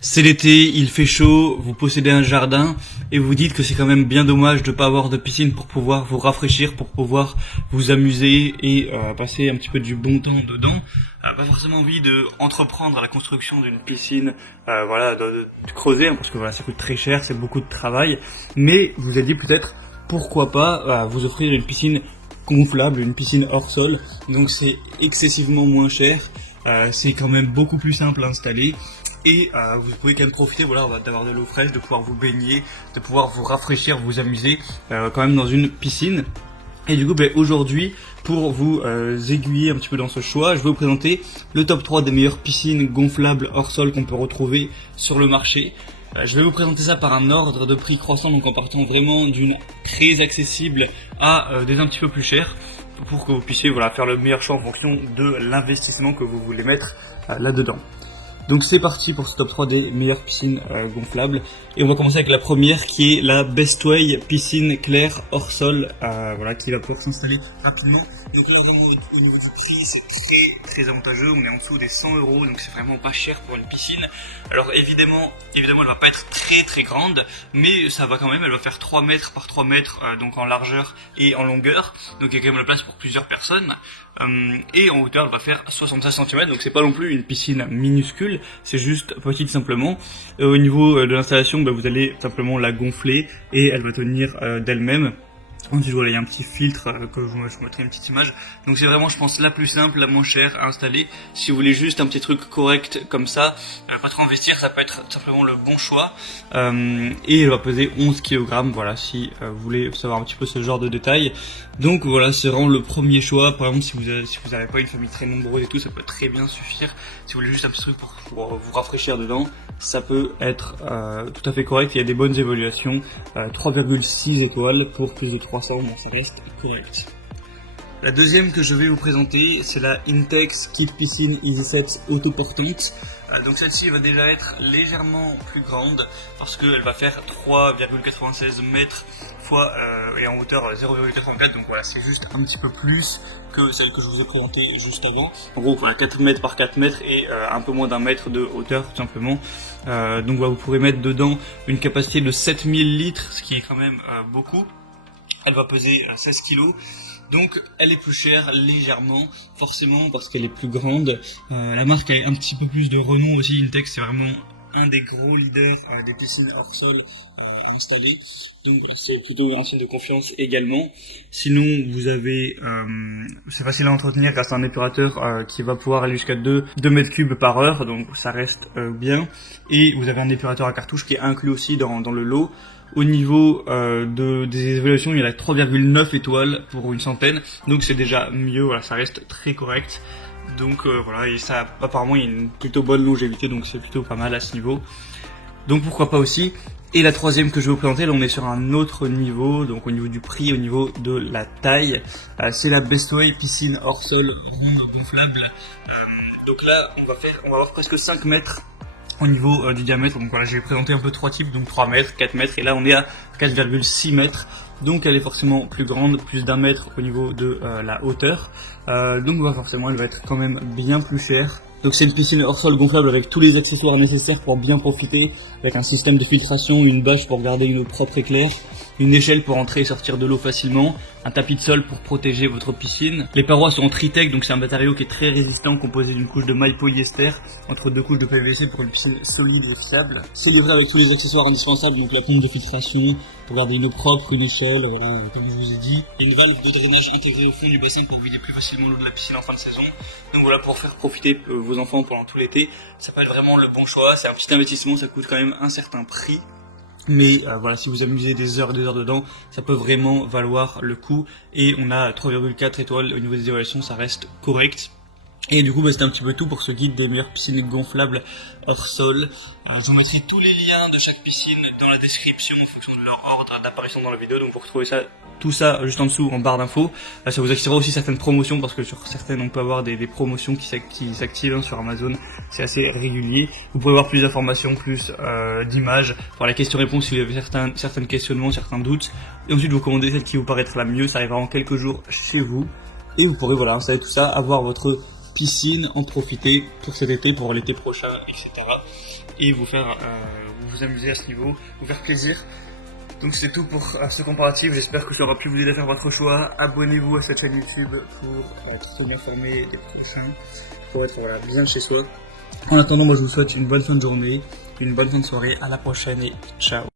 C'est l'été, il fait chaud, vous possédez un jardin et vous dites que c'est quand même bien dommage de pas avoir de piscine pour pouvoir vous rafraîchir, pour pouvoir vous amuser et passer un petit peu du bon temps dedans. Pas forcément envie de entreprendre la construction d'une piscine, de creuser, hein, parce que voilà, ça coûte très cher, c'est beaucoup de travail. Mais vous avez dit peut-être pourquoi pas vous offrir une piscine gonflable, une piscine hors sol. Donc c'est excessivement moins cher, c'est quand même beaucoup plus simple à installer. Et vous pouvez quand même profiter d'avoir de l'eau fraîche, de pouvoir vous baigner, de pouvoir vous rafraîchir, vous amuser quand même dans une piscine. Et du coup aujourd'hui, pour vous aiguiller un petit peu dans ce choix, je vais vous présenter le top 3 des meilleures piscines gonflables hors sol qu'on peut retrouver sur le marché. Je vais vous présenter ça par un ordre de prix croissant, donc en partant vraiment d'une très accessible à des un petit peu plus chères, pour que vous puissiez faire le meilleur choix en fonction de l'investissement que vous voulez mettre là-dedans. Donc c'est parti pour ce top 3 des meilleures piscines gonflables. Et on va commencer avec la première qui est la Bestway piscine claire hors sol, qui va pouvoir s'installer rapidement. Donc là vraiment au niveau du prix c'est très avantageux, on est en dessous des 100 €, donc c'est vraiment pas cher pour une piscine. Alors évidemment elle va pas être très grande, mais ça va quand même, elle va faire 3 mètres par 3 mètres, donc en largeur et en longueur, donc il y a quand même la place pour plusieurs personnes. Et en hauteur elle va faire 65 cm, donc c'est pas non plus une piscine minuscule, c'est juste petite simplement. Au niveau de l'installation, vous allez simplement la gonfler et elle va tenir d'elle-même. Ensuite il y a un petit filtre que je vous mettrai une petite image. Donc c'est vraiment, je pense, la plus simple, la moins chère à installer. Si vous voulez juste un petit truc correct comme ça, pas trop investir, ça peut être simplement le bon choix. Et elle va peser 11 kg, voilà, si vous voulez savoir un petit peu ce genre de détails. Donc voilà, c'est vraiment le premier choix. Par exemple, si vous n'avez pas une famille très nombreuse et tout, ça peut très bien suffire. Si vous voulez juste un petit truc pour vous rafraîchir dedans, ça peut être tout à fait correct. Il y a des bonnes évaluations, 3,6 étoiles pour plus de 300, donc ça reste correct. La deuxième que je vais vous présenter, c'est la Intex Kit Piscine EasySet autoportante. Donc celle-ci va déjà être légèrement plus grande parce qu'elle va faire 3,96 mètres fois et en hauteur 0,84, donc voilà, c'est juste un petit peu plus que celle que je vous ai présentée juste avant. En gros 4 mètres par 4 mètres et un peu moins d'un mètre de hauteur tout simplement. Donc vous pourrez mettre dedans une capacité de 7000 litres, ce qui est quand même beaucoup. Elle va peser 16 kg, donc elle est plus chère légèrement, forcément parce qu'elle est plus grande. La marque a un petit peu plus de renom aussi, Intex c'est vraiment un des gros leaders des piscines hors sol à installer, donc c'est plutôt un signe de confiance également. Sinon vous avez, c'est facile à entretenir grâce à un épurateur qui va pouvoir aller jusqu'à 2 mètres cubes par heure, donc ça reste bien. Et vous avez un épurateur à cartouche qui est inclus aussi dans le lot. Au niveau des évaluations, il y a 3,9 étoiles pour une centaine, donc c'est déjà mieux, voilà, ça reste très correct. Donc et ça apparemment il y a une plutôt bonne longévité, donc c'est plutôt pas mal à ce niveau. Donc pourquoi pas aussi. Et la troisième que je vais vous présenter, là on est sur un autre niveau, donc au niveau du prix, au niveau de la taille, c'est la Bestway piscine hors sol gonflable. Donc là on va avoir presque 5 mètres au niveau du diamètre. Donc voilà, j'ai présenté un peu 3 types, donc 3 mètres, 4 mètres, et là on est à 4,6 mètres. Donc elle est forcément plus grande, plus d'1 mètre au niveau de la hauteur. Donc forcément elle va être quand même bien plus chère. Donc c'est une piscine hors sol gonflable avec tous les accessoires nécessaires pour bien profiter, avec un système de filtration, une bâche pour garder une eau propre et claire, une échelle pour entrer et sortir de l'eau facilement, un tapis de sol pour protéger votre piscine. Les parois sont en Tritec, donc c'est un matériau qui est très résistant, composé d'une couche de maille polyester entre 2 couches de PVC pour une piscine solide et fiable. C'est livré avec tous les accessoires indispensables, donc la pompe de filtration pour garder une eau propre, une échelle, comme je vous ai dit, et une valve de drainage intégrée au fond du bassin pour vider plus facilement l'eau de la piscine en fin de saison. Donc voilà, pour faire profiter vos enfants pendant tout l'été, ça peut être vraiment le bon choix. C'est un petit investissement, ça coûte quand même un certain prix. Mais si vous amusez des heures dedans, ça peut vraiment valoir le coup. Et on a 3,4 étoiles au niveau des évaluations, ça reste correct. Et du coup c'était un petit peu tout pour ce guide des meilleures piscines gonflables hors sol. Je vous mettrai tous les liens de chaque piscine dans la description en fonction de leur ordre d'apparition dans la vidéo, donc vous retrouvez tout ça juste en dessous en barre d'infos. Ça vous activera aussi certaines promotions, parce que sur certaines on peut avoir des promotions qui s'activent sur Amazon, c'est assez régulier. Vous pouvez avoir plus d'informations, plus d'images, pour la question-réponse si vous avez certains questionnements, certains doutes. Et ensuite vous commandez celle qui vous paraîtra la mieux, ça arrivera en quelques jours chez vous. Et vous pourrez installer tout ça, avoir votre piscine, en profiter pour cet été, pour l'été prochain, etc. et vous amuser à ce niveau, vous faire plaisir. Donc c'est tout pour ce comparatif, j'espère que ça aura pu vous aider à faire votre choix. Abonnez-vous à cette chaîne YouTube pour être bien informé des prochains, pour être bien chez soi. En attendant, moi je vous souhaite une bonne fin de journée, une bonne fin de soirée, à la prochaine et ciao.